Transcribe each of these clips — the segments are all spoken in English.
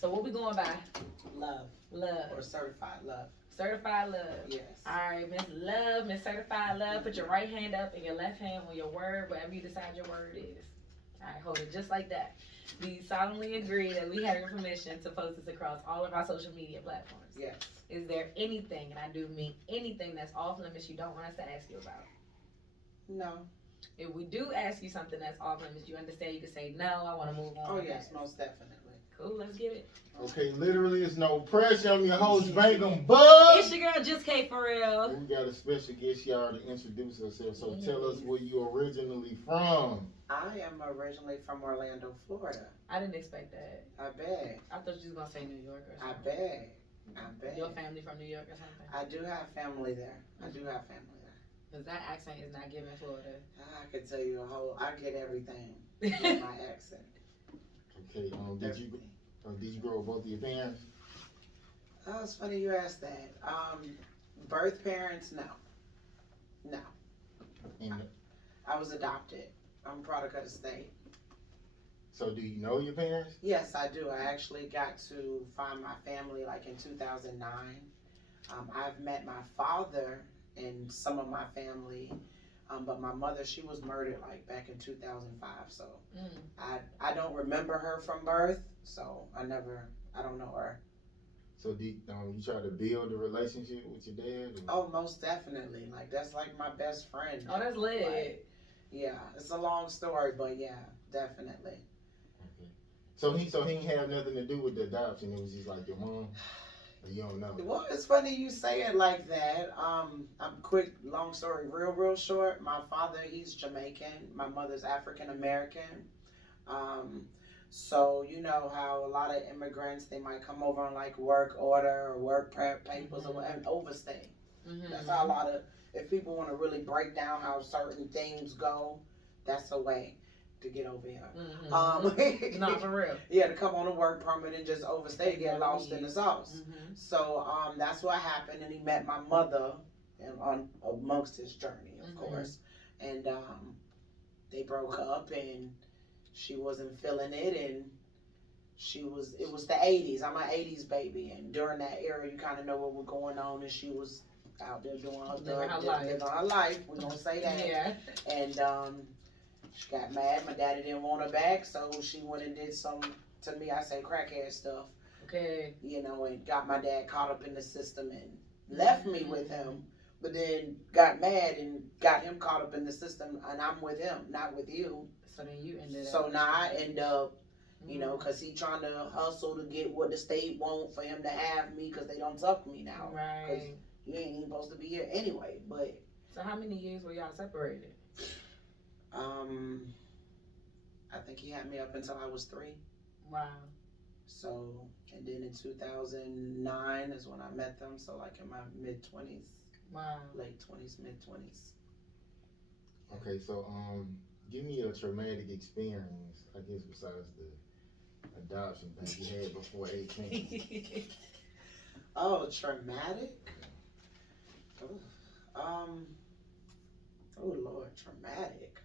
So what we going by? Love. Love. Or certified love. Certified love. Yes. All right, Miss Love, Miss Certified Love. Put your right hand up and your left hand on your word, whatever you decide your word is. All right, hold it just like that. We solemnly agree that we have your permission to post this across all of our social media platforms. Yes. Is there anything, and I do mean anything, that's off limits you don't want us to ask you about? No. If we do ask you something that's off limits, you understand you can say, no, I want to move on. Oh, yes, most definitely. Cool, let's get it. Okay, literally, it's no pressure. I'm your host, Bangem Bugg. It's your girl, Just K for real. We got a special guest, y'all, to introduce herself. So tell us where you originally from. I am originally from Orlando, Florida. I didn't expect that. I beg. I thought you was gonna say New York or I something. beg. Your family from New York or something? I do have family there. Because that accent is not giving Florida. I could tell you I get everything with my accent. Okay, did you grow with both of your parents? Oh, it's funny you asked that. Birth parents, no. No. And I was adopted. I'm a product of the state. so do you know your parents? Yes, I do. I actually got to find my family like in 2009. I've met my father and some of my family, but my mother, she was murdered like back in 2005. So I don't remember her from birth. So I don't know her. So did you try to build a relationship with your dad? Or? Oh, most definitely. Like that's like my best friend. Oh, that's lit. Like, yeah, it's a long story, but yeah, definitely. Okay. So he ain't have nothing to do with the adoption. It was just like your mom. Or you don't know. Well, it's funny you say it like that. I'm quick, long story, real short. My father, he's Jamaican. My mother's African American. So you know how a lot of immigrants, they might come over on like work order or work prep papers and overstay. That's how a lot of, if people want to really break down how certain things go, that's a way to get over here. Not for real. Yeah, to come on a work permit and just overstay, get lost in the sauce. So that's what happened, and he met my mother on amongst his journey, of course, and they broke up, and she wasn't feeling it, and it was the 80s. I'm an 80s baby, and during that era, you kind of know what was going on, and she was out there doing her life. We're gonna say that. Yeah. And she got mad. My daddy didn't want her back, so she went and did some, to me, I say crackhead stuff. Okay. You know, and got my dad caught up in the system and left me with him, but then got mad and got him caught up in the system, and I'm with him, not with you. So then you ended up. So now I end up, you know, because he trying to hustle to get what the state want for him to have me, because they don't tuck me now. Right. Because you ain't even supposed to be here anyway. But so how many years were y'all separated? I think he had me up until I was 3. Wow. So, and then in 2009 is when I met them. So like in my mid-20s. Wow. Late 20s, mid-20s. Okay, so give me a traumatic experience, I guess, besides the adoption thing you had before 18. Oh, traumatic? Oh Lord, traumatic.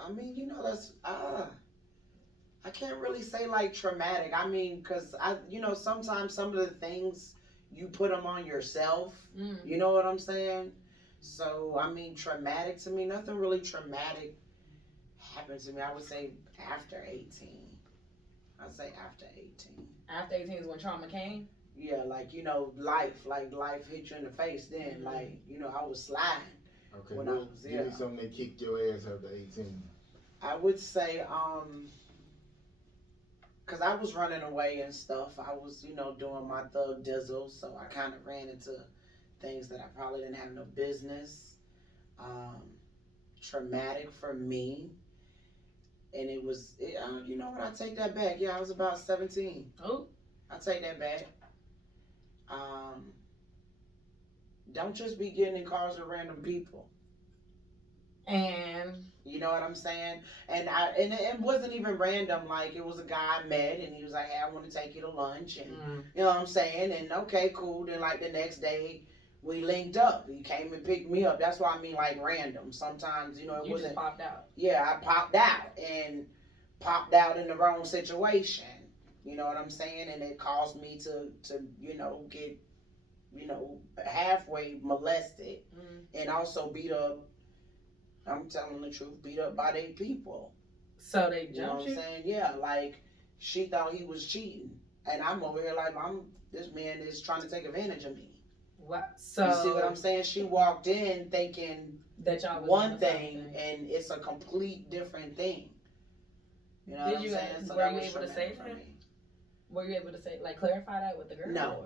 I mean, you know, that's I can't really say like traumatic. I mean, cause you know, sometimes some of the things you put them on yourself. You know what I'm saying? So I mean, traumatic to me, nothing really traumatic happened to me. I would say after 18. I'd say after 18. After 18 is when trauma came? Yeah, like, you know, life hit you in the face then. Like, you know, I was sliding. Okay, when well, I was give me something that kicked your ass after 18. I would say, because I was running away and stuff. I was, you know, doing my thug dizzle, so I kind of ran into things that I probably didn't have no business. Traumatic for me. And it was, you know what, I take that back. Yeah, I was about 17. Oh. I take that back. Don't just be getting in cars with random people. And you know what I'm saying? And it wasn't even random. Like, it was a guy I met, and he was like, hey, I want to take you to lunch, and you know what I'm saying? And okay, cool. Then like the next day, we linked up. He came and picked me up. That's why I mean like random. Sometimes, you know, it you wasn't. just popped out. Yeah, I popped out, and popped out in the wrong situation. You know what I'm saying? And it caused me to get, halfway molested and also beat up. I'm telling the truth, beat up by their people. So they You know what jumped I'm saying? Yeah, like she thought he was cheating, and I'm over here like this man is trying to take advantage of me. What? So you see what I'm saying? She walked in thinking that y'all was one thing, and it's a complete different thing. You know what I'm saying? So were you able to say that? Were you able to say, like, clarify that with the girl? No.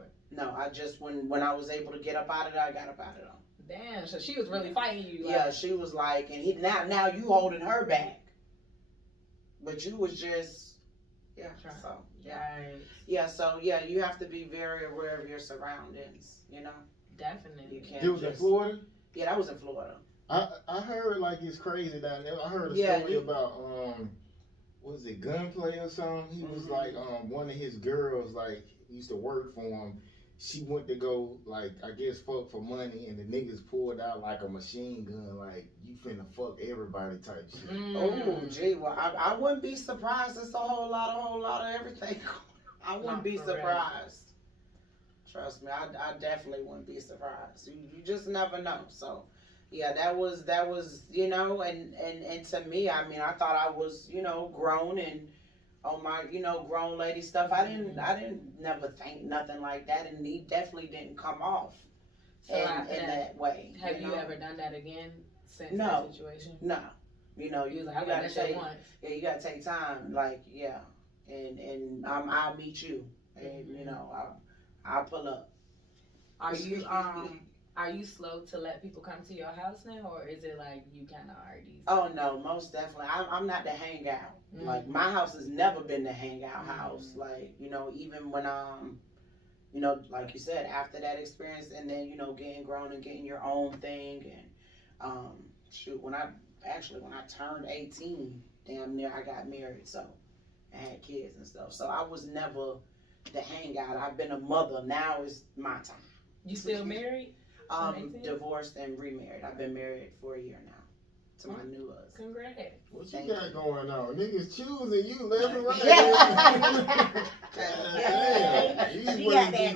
I just when I was able to get up out of there, I got up out of there. Damn. So she was really fighting you. Yeah, she was like, and he now you holding her back, but you was just So you have to be very aware of your surroundings. Definitely. You can't. It was in Florida. Yeah, that was in Florida. I heard like it's crazy down there. I heard a story about was it Gunplay or something? He was like one of his girls like used to work for him. She went to go like I guess fuck for money, and the niggas pulled out like a machine gun, like you finna fuck everybody type shit. Oh gee, well I wouldn't be surprised. It's a whole lot of everything. I wouldn't be surprised. Trust me, I definitely wouldn't be surprised. You just never know. So. Yeah, that was and to me, I mean, I thought I was, grown and on my, grown lady stuff. I didn't never think nothing like that, and he definitely didn't come off in that way. Have you ever done that again since that situation? No, you gotta take, once. Yeah, you gotta take time, like and I'll meet you, and I'll pull up. Are you slow to let people come to your house now, or is it like you kind of already? Oh no, most definitely. I'm not the hangout. Like my house has never been the hangout house. Like even when like you said, after that experience, and then getting grown and getting your own thing, and when I turned 18, damn near I got married, so I had kids and stuff. So I was never the hangout. I've been a mother. Now is my time. You still married? Divorced and remarried. I've been married for a year now to my new husband. Congrats. What you got going on? Niggas choosing you left and right. She got that.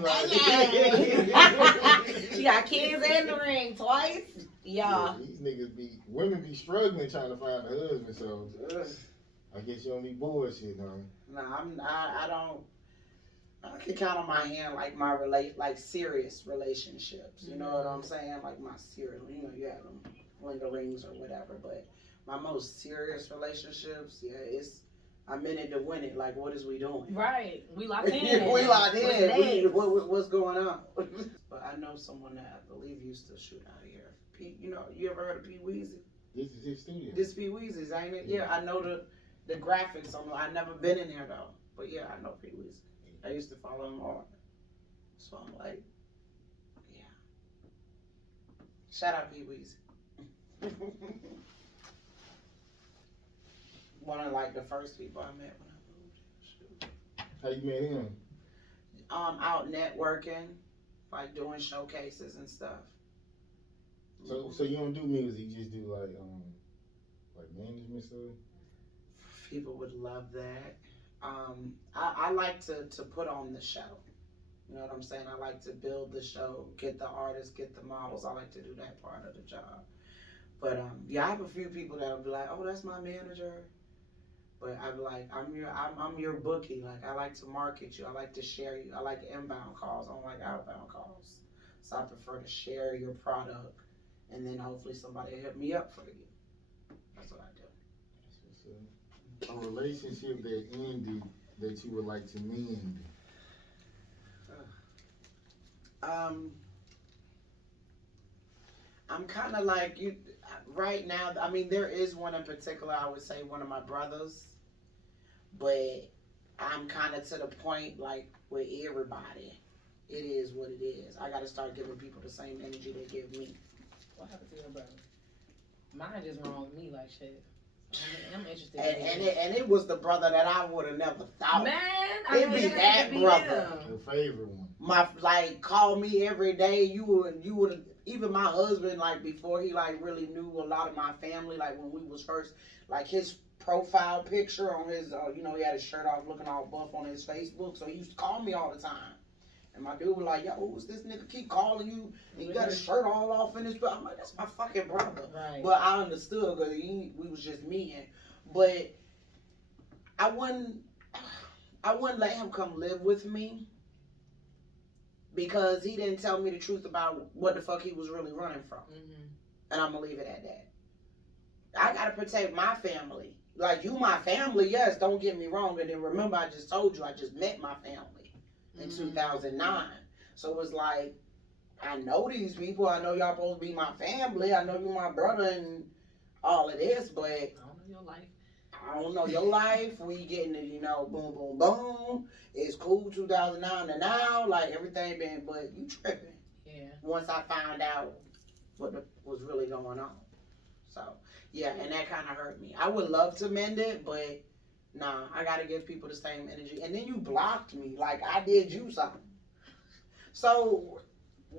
She got kids in the ring twice. Yeah. These niggas women be struggling trying to find a husband, so I guess you don't be bullshit, no. I don't. I can count on my hand like my serious relationships. You know what I'm saying? Like my serious, you have them flinger rings or whatever. But my most serious relationships, I'm in it to win it. Like, what is we doing? Right, we locked in. We locked in. What's going on? But I know someone that I believe used to shoot out of here. Pete, you ever heard of Pete Weezy? This is his studio. This Pete Weezy's, ain't it? Yeah, I know the graphics on. I never been in there though. But yeah, I know Pete Weezy. I used to follow him hard. So I'm like, yeah. Shout out Pete Weezy. One of the first people I met when I moved. How you met him? Out networking, doing showcases and stuff. So you don't do music, you just do like management stuff? People would love that. I like to put on the show. You know what I'm saying? I like to build the show, get the artists, get the models. I like to do that part of the job. But I have a few people that'll be like, "Oh, that's my manager." But I'm like, I'm your bookie. Like, I like to market you. I like to share you. I like inbound calls. I don't like outbound calls. So I prefer to share your product, and then hopefully somebody will hit me up for you. That's what I do. A relationship that ended that you would like to mend? I'm kind of like you right now. I mean, there is one in particular. I would say one of my brothers, but I'm kind of to the point with everybody. It is what it is. I got to start giving people the same energy they give me. What happened to your brother? Mine just wrong with me like shit. I'm interested. And it was the brother that I would have never thought. Man, It'd be that brother. Your favorite one. My like call me every day. You would even my husband, like before he like really knew a lot of my family, like when we was first, like his profile picture on his he had his shirt off looking all buff on his Facebook, so he used to call me all the time. And my dude was like, yo, who's this nigga keep calling you? He got his shirt all off in his butt. I'm like, that's my fucking brother. Right. But I understood because we was just meeting. But I wouldn't let him come live with me because he didn't tell me the truth about what the fuck he was really running from. Mm-hmm. And I'm going to leave it at that. I got to protect my family. Like, you my family, yes, don't get me wrong. And then remember, I just told you, I just met my family in 2009. So it's like, I know these people. I know y'all supposed to be my family. I know you my brother and all of this, but I don't know your life. I don't know your life. We getting it, boom, boom, boom. It's cool 2009 to now. Like, everything been, but you tripping. Yeah. Once I found out what was really going on. So, yeah, and that kind of hurt me. I would love to mend it, but nah, I gotta give people the same energy. And then you blocked me like I did you something. So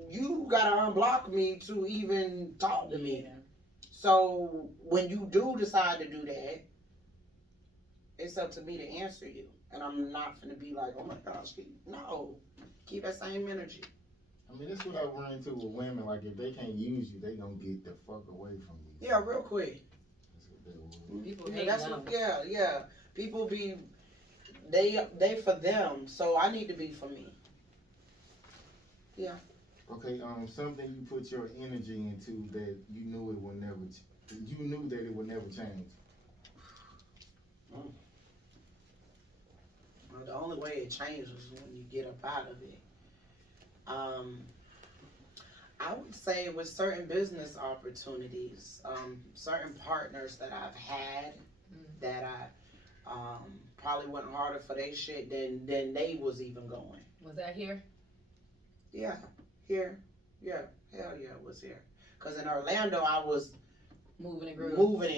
you gotta unblock me to even talk to me. So when you do decide to do that, it's up to me to answer you. And I'm not gonna be like, oh my gosh, no. Keep that same energy. I mean, that's what I run into with women. Like, if they can't use you, they gonna get the fuck away from you. Yeah, real quick. That's what they will. People hate love. Yeah. People be, they for them, so I need to be for me. Yeah. Okay, something you put your energy into that you knew it would never, you knew that it would never change. Well, the only way it changes is when you get up out of it. I would say with certain business opportunities, certain partners that I've had that I probably went harder for their shit than they was even going. Was that here? Yeah, here. Yeah, hell yeah, it was here. Because in Orlando, I was moving and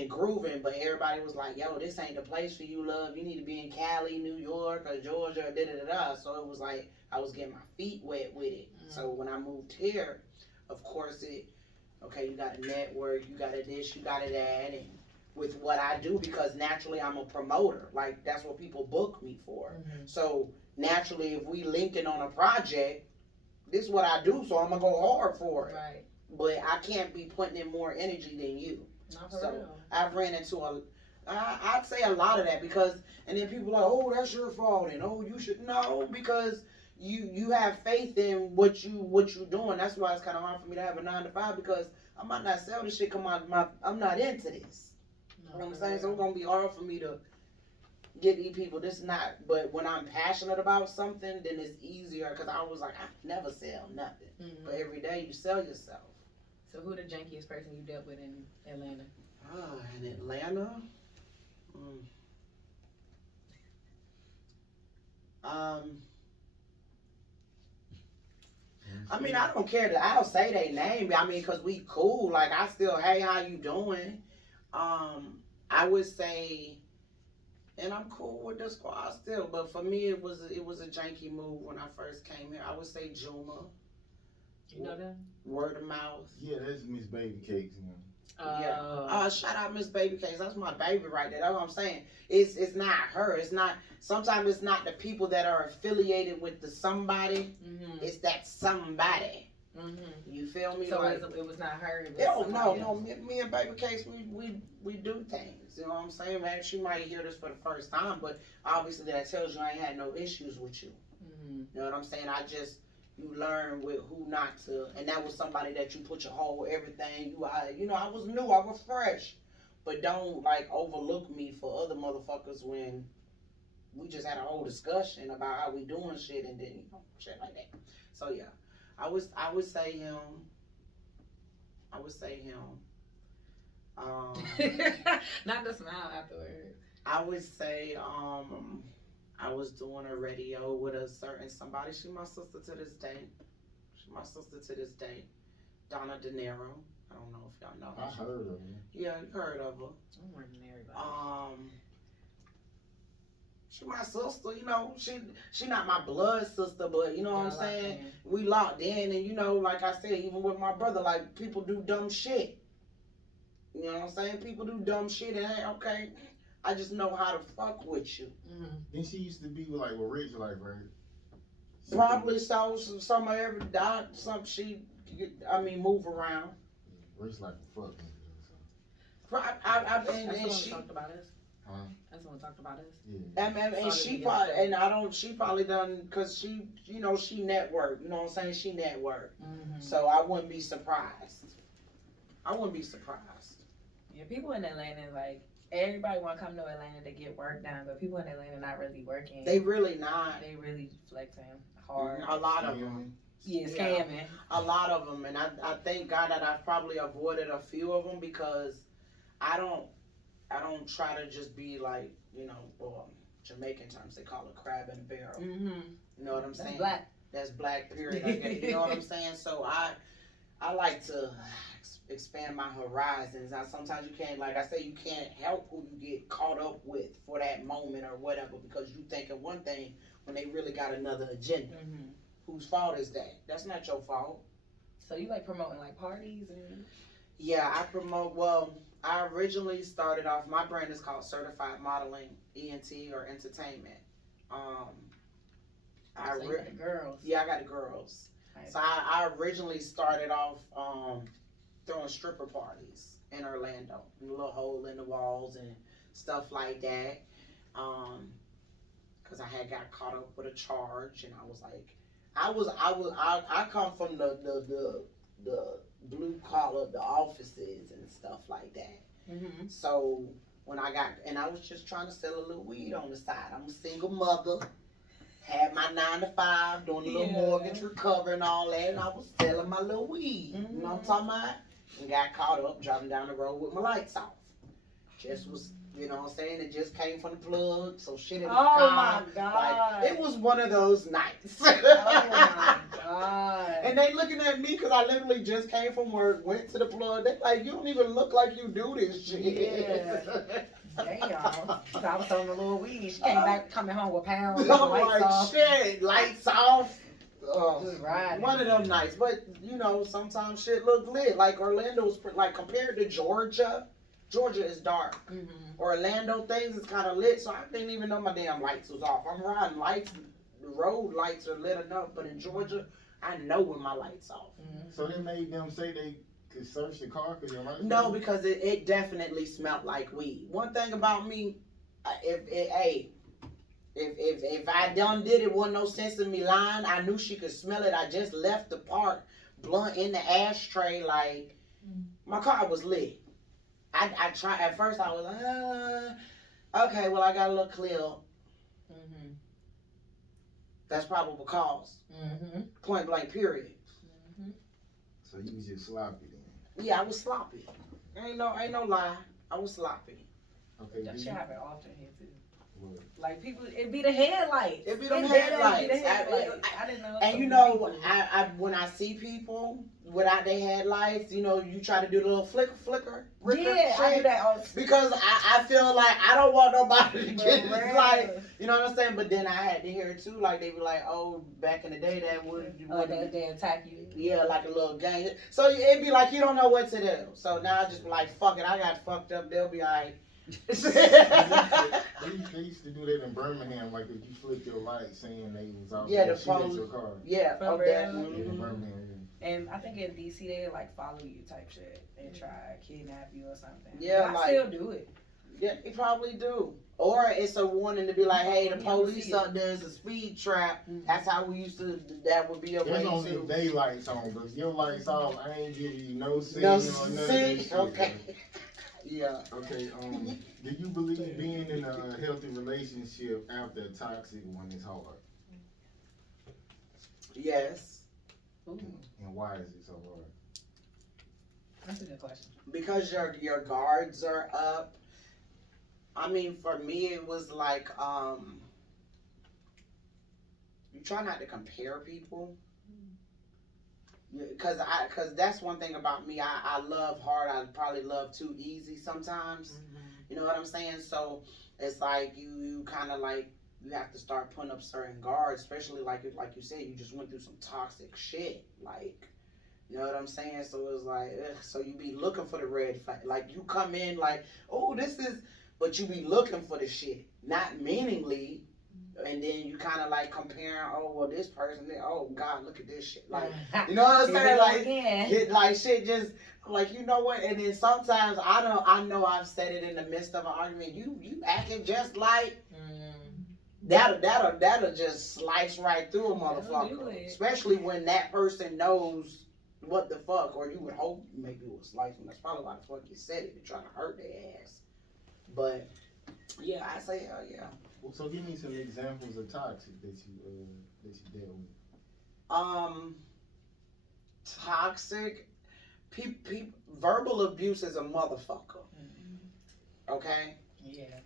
grooving, but everybody was like, yo, this ain't the place for you, love. You need to be in Cali, New York, or Georgia, or da-da-da-da. So it was like, I was getting my feet wet with it. So when I moved here, of course you got a network, you got a this, you got a that, and with what I do, because naturally I'm a promoter. Like, that's what people book me for. Mm-hmm. So naturally, if we linking on a project, this is what I do, so I'm gonna go hard for it. Right. But I can't be putting in more energy than you. Not for so real. I've ran into I'd say a lot of that because, and then people are like, oh, that's your fault, and oh, you should know, because you have faith in what you doing. That's why it's kind of hard for me to have a 9 to 5, because I might not sell this shit. I'm not into this. You know what I'm saying? So it's gonna be hard for me to get these people. This not. But when I'm passionate about something, then it's easier, because I was like, I never sell nothing. Mm-hmm. But every day you sell yourself. So who the jankiest person you dealt with in Atlanta? In Atlanta? I mean, I don't care I'll say their name. I mean, because we cool. Like, I still, hey, how you doing? I would say, and I'm cool with the squad still, but for me, it was a janky move when I first came here. I would say Juma. You know them? Word of mouth. Yeah, that's Miss Baby Cakes, man. Yeah. Shout out Miss Baby Cakes. That's my baby right there. That's what I'm saying. It's not her. It's not. Sometimes it's not the people that are affiliated with the somebody. Mm-hmm. It's that somebody. Mm-hmm. You feel me? So like, it was not her. No. Me and Baby Cakes, we do things. You know what I'm saying, man? She might hear this for the first time, but obviously that tells you I ain't had no issues with you. Mm-hmm. You know what I'm saying? You learn with who not to, and that was somebody that you put your whole everything. I was new, I was fresh, but don't like overlook me for other motherfuckers when we just had a whole discussion about how we doing shit, and then shit like that. So yeah, I would say him. Not the smile afterwards. I would say I was doing a radio with a certain somebody. She my sister to this day. Donna De Niro. I don't know if y'all know. I heard of her. Yeah, you heard of her. I'm working everybody. She my sister, you know. She not my blood sister, but you know what I'm saying. In. We locked in, and you know, like I said, even with my brother, like people do dumb shit. You know what I'm saying? People do dumb shit, and hey, okay, I just know how to fuck with you. Mm-hmm. Then she used to be with Rich Life, right? Probably so. Some of every died. Some move around. Rich Life fuck me. That's the one who talked about us. Huh? That's the one who talked about us. Yeah. And she probably done, cause she, you know, she network. You know what I'm saying? She network. Mm-hmm. So I wouldn't be surprised. Yeah, people in Atlanta, like, everybody want to come to Atlanta to get work done, but people in Atlanta not really working. They really not. They really flexing hard. A lot of them. Yeah, scamming. A lot of them, and I thank God that I've probably avoided a few of them because I don't try to just be like, you know, or Jamaican terms they call it crab in a barrel. Mm-hmm. You know what I'm saying? Black. That's black. Period. I guess, you know what I'm saying? So I like to expand my horizons. Now sometimes you can't, like I say, you can't help who you get caught up with for that moment or whatever because you think of one thing when they really got another agenda. Mm-hmm. Whose fault is that? That's not your fault. So you like promoting like parties and? Yeah, I promote. Well, I originally started off. My brand is called Certified Modeling ENT or Entertainment. You got the girls. Yeah, I got the girls. Right. So I originally started off throwing stripper parties in Orlando, a little hole in the walls and stuff like that. Because I had got caught up with a charge, and I was like, I come from the blue collar, the offices and stuff like that. Mm-hmm. So when I was just trying to sell a little weed on the side. I'm a single mother, had my 9 to 5, doing a little mortgage recovery and all that, and I was selling my little weed. Mm-hmm. You know what I'm talking about? And got caught up driving down the road with my lights off. Just was. You know what I'm saying? It just came from the plug, so shit. Oh my God! Like, it was one of those nights. Oh my God! And they looking at me because I literally just came from work, went to the plug. They like, you don't even look like you do this shit. Yeah. Damn. So I was selling a little weed. She came back coming home with pounds. I'm lights like, off. shit, lights off. Just riding. One of them nights, but you know, sometimes shit look lit. Like Orlando's, like compared to Georgia is dark. Mm-hmm. Orlando things is kind of lit, so I didn't even know my damn lights was off. I'm riding lights, the road lights are lit enough, but in Georgia, I know when my lights off. Mm-hmm. So they made them say they could search the car because your lights. No, because it definitely smelled like weed. One thing about me, if I done did it, wasn't no sense in me lying. I knew she could smell it. I just left the park blunt in the ashtray, like my car was lit. I tried, at first I was like, okay, well I got a little clear. Mm-hmm. That's probable cause. Mm-hmm. Point blank, period. Mm-hmm. So you was just sloppy then? Yeah, I was sloppy. Ain't no lie. I was sloppy. Okay. That shit happen often here too. What? Like people, it be the headlights. It be the headlights. I didn't know. And you know, I when I see people without their headlights, you know, you try to do the little flicker. Yeah, I do that all the time. Because I feel like I don't want nobody to get like, you know what I'm saying? But then I had to hear it too, like they be like, oh, back in the day that would they attack you. Yeah, like a little gang. So it'd be like you don't know what to do. So now I just be like, fuck it, I got fucked up. They'll be alright. They used to do that in Birmingham, like if you flipped your light saying they was out yeah, there, the police, your car. Yeah, for real. In Birmingham, yeah. And I think in DC they like follow you type shit. They try to kidnap you or something. Yeah, but I still do it. Yeah, they probably do. Or it's a warning to be like, hey, the police up there is a speed trap. Mm-hmm. That's how we used to. That would be a way to. There's only if they lights on, but if your lights off, I ain't giving you no signal. No or none of that shit, okay. Yeah. Okay. Do you believe being in a healthy relationship after a toxic one is hard? Yes. Ooh. And why is it so hard? That's a good question. Because your guards are up. I mean, for me, it was like you try not to compare people. Cause that's one thing about me. I love hard. I probably love too easy sometimes. You know what I'm saying? So it's like you kind of like you have to start putting up certain guards, especially like you said, you just went through some toxic shit. Like, you know what I'm saying? So it's like, so you be looking for the red flag. Like you come in like, oh, this is, but you be looking for the shit, not meaningly. And then you kind of like comparing, oh well, this person, oh God, look at this shit, like, you know what I'm saying, like, it, like shit just, like, you know what? And then sometimes I know I've said it in the midst of an argument. You acting just like that'll just slice right through a motherfucker, especially when that person knows what the fuck, or you would hope maybe it was slicing. That's probably why the fuck you said it, to try to hurt their ass. But yeah, I say hell yeah. So give me some examples of toxic that you dealt with. Toxic, verbal abuse is a motherfucker. Okay. Yeah.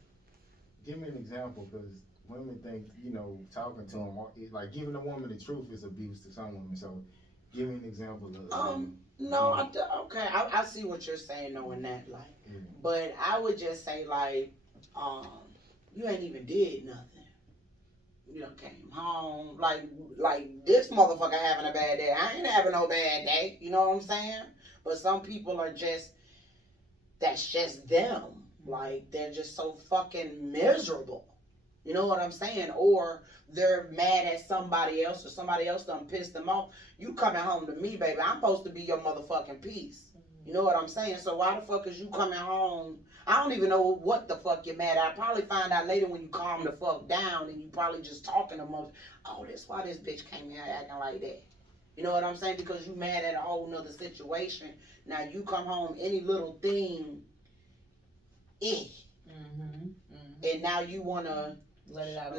Give me an example, because women think, you know, talking to them, like giving a woman the truth is abuse to some women. So give me an example of. No, okay, I see what you're saying, knowing that, like, but I would just say like, you ain't even did nothing. You done came home, like this motherfucker having a bad day. I ain't having no bad day. You know what I'm saying? But some people are just, that's just them. Like, they're just so fucking miserable. You know what I'm saying? Or they're mad at somebody else, or somebody else done pissed them off. You coming home to me, baby. I'm supposed to be your motherfucking peace. You know what I'm saying? So why the fuck is you coming home? I don't even know what the fuck you're mad at. I probably find out later when you calm the fuck down and you probably just talking amongst, oh, that's why this bitch came here acting like that. You know what I'm saying? Because you mad at a whole nother situation. Now you come home, any little thing, and now you want to let it out.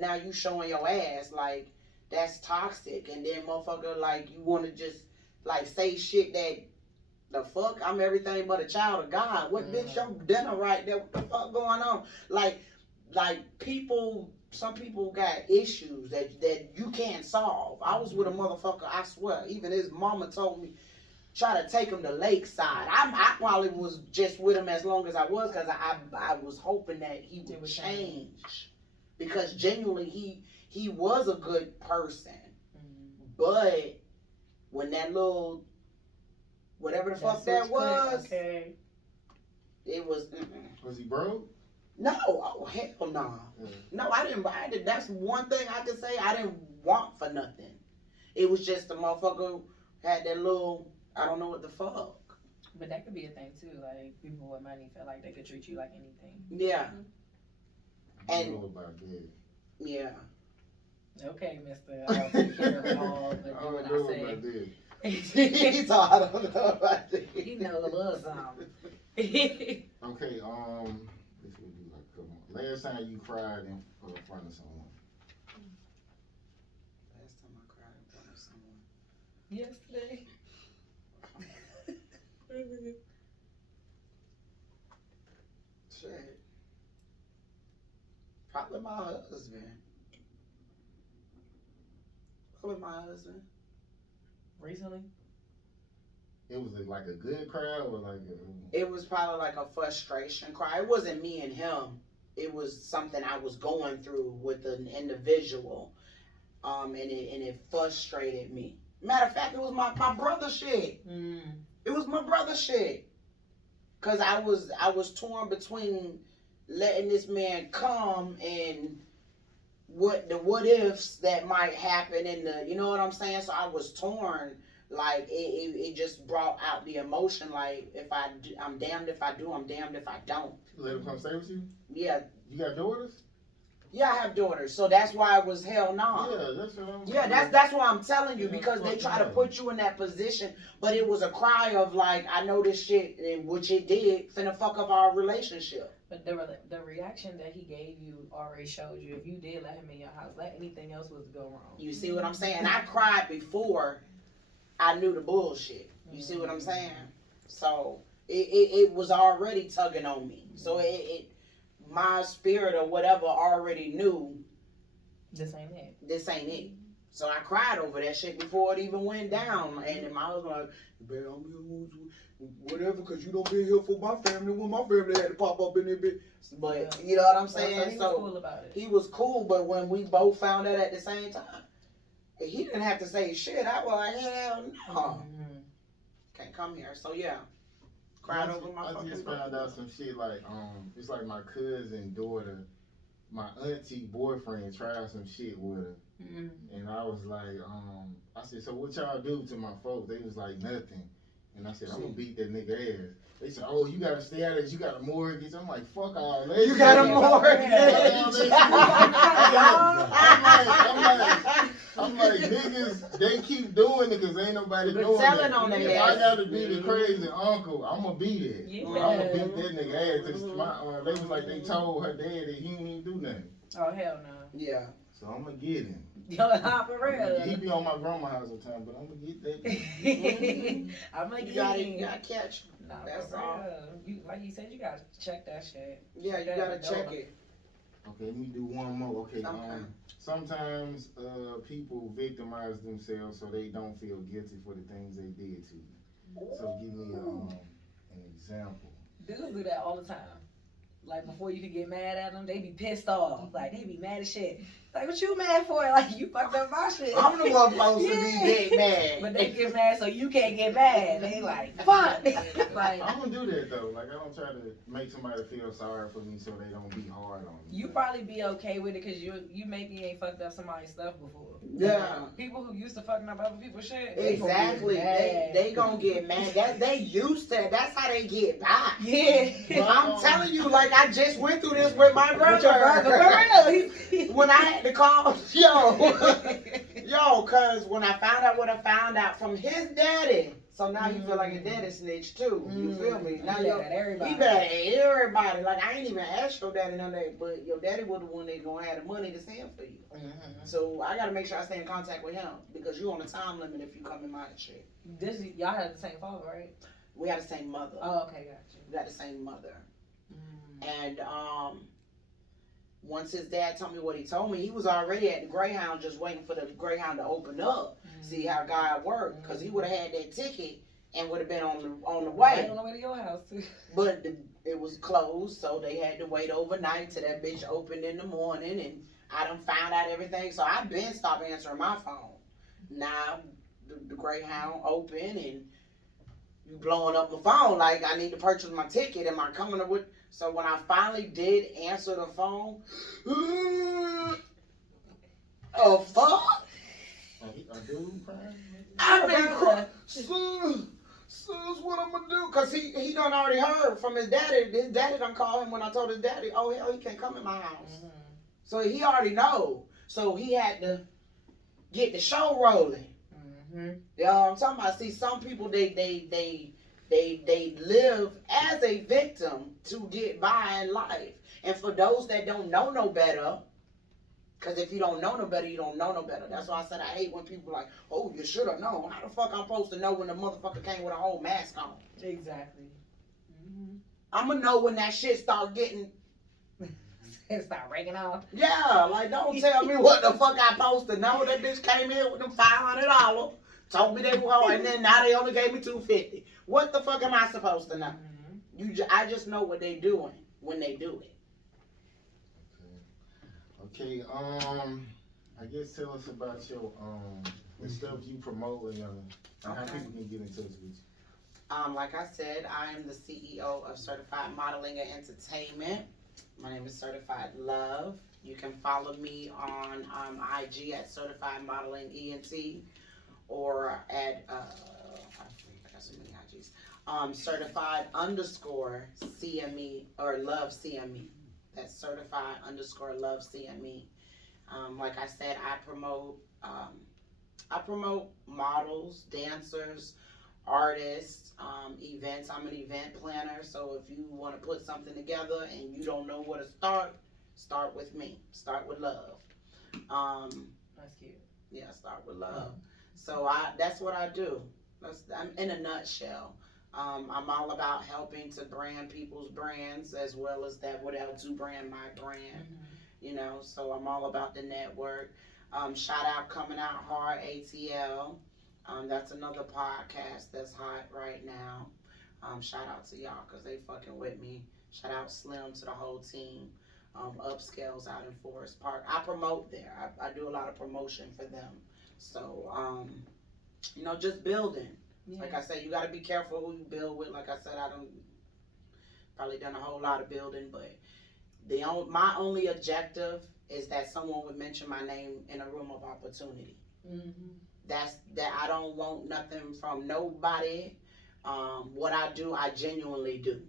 Now you showing your ass, like, that's toxic. And then motherfucker, like, you want to just, like, say shit that, the fuck, I'm everything but a child of God. What bitch, your dinner right there? What the fuck going on? Like people, some people got issues that you can't solve. I was with a motherfucker, I swear, even his mama told me, try to take him to Lakeside. I probably was just with him as long as I was, because I was hoping that he would change. Because genuinely, he was a good person. But when that little, whatever the fuck that was, okay, it was. Was he broke? No, oh hell no. No, I didn't buy it. That's one thing I could say. I didn't want for nothing. It was just the motherfucker had that little, I don't know what the fuck. But that could be a thing too. Like, people with money feel like they could treat you like anything. Yeah. I know about that. Yeah. Okay, mister, I'll take care of it all, but do what I say. About that. He thought I don't know about that. He know a little something. Okay, this would be like, come on. Last time you cried in front of someone. Last time I cried in front of someone. Yesterday. Shit. Probably my husband. Recently? It was like a good cry, or like It was probably like a frustration cry. It wasn't me and him. It was something I was going through with an individual. And it frustrated me. Matter of fact, it was my brother shit. It was my brother shit. Cause I was torn between letting this man come and what ifs that might happen in the, you know what I'm saying? So I was torn. Like it just brought out the emotion. Like I'm damned if I do, I'm damned if I don't. Let him come stay with you? Yeah. You got daughters? Yeah, I have daughters, so that's why it was hell no. Yeah, that's what I'm. Yeah, that's what I'm telling you, because they try to put you in that position, but it was a cry of like, I know this shit, and which it did, finna fuck up our relationship. But the reaction that he gave you already showed you, if you did let him in your house, let anything else was to go wrong. You see what I'm saying? And I cried before I knew the bullshit. You see what I'm saying? So it was already tugging on me. So it my spirit or whatever already knew this ain't it. This ain't it. So I cried over that shit before it even went down. And then my husband like, babe, I'm here, whatever, because you don't be here for my family when my family had to pop up in there. But you know what I'm saying? He was cool about it. He was cool, but when we both found out at the same time, he didn't have to say shit. I was like, hell no. Can't come here. So yeah. Cried over my I just found out some shit like, it's like my cousin daughter, my auntie boyfriend tried some shit with her. And I was like, I said, so what y'all do to my folks? They was like, nothing. And I said, I'm gonna beat that nigga ass. They said, oh, you gotta stay out of this, you got a mortgage. I'm like, fuck all that. You got a mortgage. I'm like, niggas, they keep doing it because ain't nobody doing it. On if I gotta be the crazy uncle, I'm gonna be there. Yeah. I'm gonna beat that nigga ass. They was like, they told her dad that he didn't even do nothing. Oh, hell no. Yeah. So I'm gonna get him. For real. He be on my grandma's house all the time, but I'm gonna get that. I'm gonna You get gotta catch him. Nah, That's all. You, like you said, you gotta check that shit. Yeah, you gotta check it. Okay, let me do one more. Okay, sometimes people victimize themselves so they don't feel guilty for the things they did to you. So give me an example. Dudes do that all the time. Like before you can get mad at them, they be pissed off. Like they be mad as shit. Like what you mad for? Like you fucked up my shit. I'm the one supposed to be big mad. But they get mad so you can't get mad. They like fuck. Like I'm gonna do that though. Like I don't try to make somebody feel sorry for me so they don't be hard on me. You probably be okay with it because you maybe ain't fucked up somebody's stuff before. Yeah. People who used to fucking up other people's shit. Exactly. They gonna get mad. They used to. That's how they get by. Yeah. I'm telling you, like I just went through this with my brother. For real. When I had to call, cause when I found out what I found out from his daddy, so now you feel like your daddy snitched too. You feel me? Now he bad at everybody. He bad at everybody. Like I ain't even asked your daddy none of that, but your daddy was the one that gonna have the money to send for you. So I gotta make sure I stay in contact with him because you on a time limit if you come in my shit. Y'all had the same father, right? We had the same mother. Oh, okay, gotcha. We got the same mother. And once his dad told me what he told me, he was already at the Greyhound just waiting for the Greyhound to open up, see how God worked, because he would have had that ticket and would have been on the way. Right on the way to your house too. But it was closed, so they had to wait overnight till that bitch opened in the morning, and I done found out everything, so I been stopped answering my phone. Now the Greyhound open and you blowing up my phone like I need to purchase my ticket. Am I coming up with? So when I finally did answer the phone, oh fuck! I've been crying. Sus, what I'm gonna do? Cause he done already heard from his daddy. His daddy done called him when I told his daddy, oh hell, he can't come in my house. So he already know. So he had to get the show rolling. You know what I'm talking about? See, some people they live as a victim to get by in life. And for those that don't know no better, because if you don't know no better, you don't know no better. That's why I said I hate when people like, oh, you should have known. How the fuck I'm supposed to know when the motherfucker came with a whole mask on? Exactly. I'm going to know when that shit start getting... It start raking off. Yeah, like don't tell me what the fuck I supposed to know. That bitch came in with them $500. Told me they were, and then now they only gave me $250. What the fuck am I supposed to know? I just know what they doing when they do it. Okay. I guess tell us about your the stuff you promote and how people can get in touch with you. Like I said, I am the CEO of Certified Modeling and Entertainment. My name is Certified Love. You can follow me on IG at Certified Modeling ENT. Or at I got so many IGs. Certified _CME or Love CME. That's Certified _ Love CME. Like I said, I promote models, dancers, artists, events. I'm an event planner, so if you want to put something together and you don't know where to start with me. Start with love. That's cute. Yeah, start with love. So that's what I do. I'm in a nutshell. I'm all about helping to brand people's brands as well as that would help to brand my brand. You know, so I'm all about the network. Shout out Coming Out Hard ATL. That's another podcast that's hot right now. Shout out to y'all because they fucking with me. Shout out Slim to the whole team. Upscales out in Forest Park. I promote there. I do a lot of promotion for them. So, just building. Yeah. Like I said, you got to be careful who you build with. Like I said, I don't probably done a whole lot of building, but my only objective is that someone would mention my name in a room of opportunity. Mm-hmm. That I don't want nothing from nobody. What I do, I genuinely do.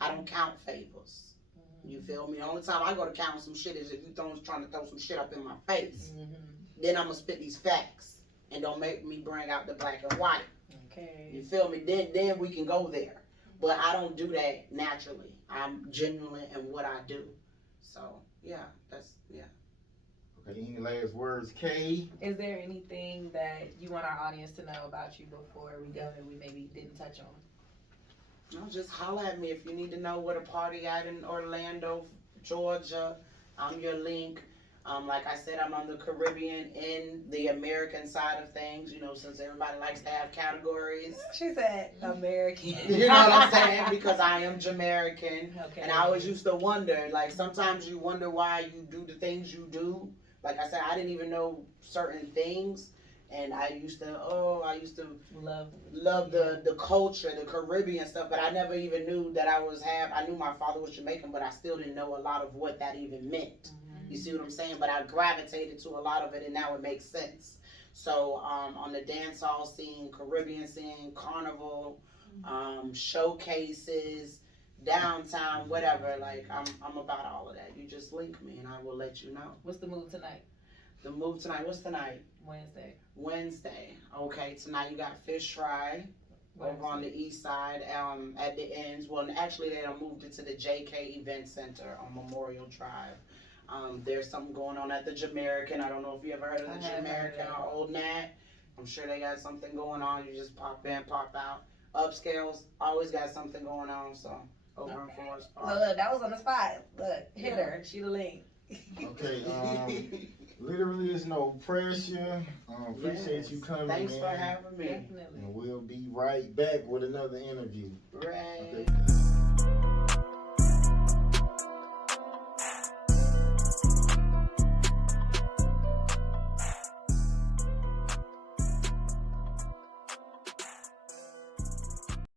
I don't count favors. Mm-hmm. You feel me? The only time I go to count some shit is if you trying to throw some shit up in my face. Mm-hmm. Then I'm gonna spit these facts and don't make me bring out the black and white. Okay. You feel me? Then we can go there. But I don't do that naturally. I'm genuine in what I do. So yeah. Okay, any last words, Kay? Is there anything that you want our audience to know about you before we go that we maybe didn't touch on? No, just holler at me if you need to know where to party at in Orlando, Georgia. I'm your link. Like I said, I'm on the Caribbean and the American side of things, since everybody likes to have categories. She said American. You know what I'm saying? Because I am Jamaican. Okay. And I always used to wonder, like, sometimes you wonder why you do the things you do. Like I said, I didn't even know certain things. And I used to love the culture, the Caribbean stuff, but I never even knew that I knew my father was Jamaican, but I still didn't know a lot of what that even meant. Mm-hmm. You see what I'm saying? But I gravitated to a lot of it, and now it makes sense. So on the dance hall scene, Caribbean scene, carnival, showcases, downtown, whatever, like I'm about all of that. You just link me and I will let you know. What's the move tonight? The move tonight, what's tonight? Wednesday. Okay, tonight you got Fish Fry over on the east side, at the ends. Well, actually they done moved it to the JK Event Center on Memorial Drive. There's something going on at the Jamaican. I don't know if you ever heard of the Jamaican or Old Nat. I'm sure they got something going on. You just pop in, pop out. Upscales always got something going on, so over in Forest Park. Look, that was on the spot. Look, hit her. She the link. Okay, literally there's no pressure. Appreciate you coming. Thanks for having me. Definitely. And we'll be right back with another interview. Right. Okay.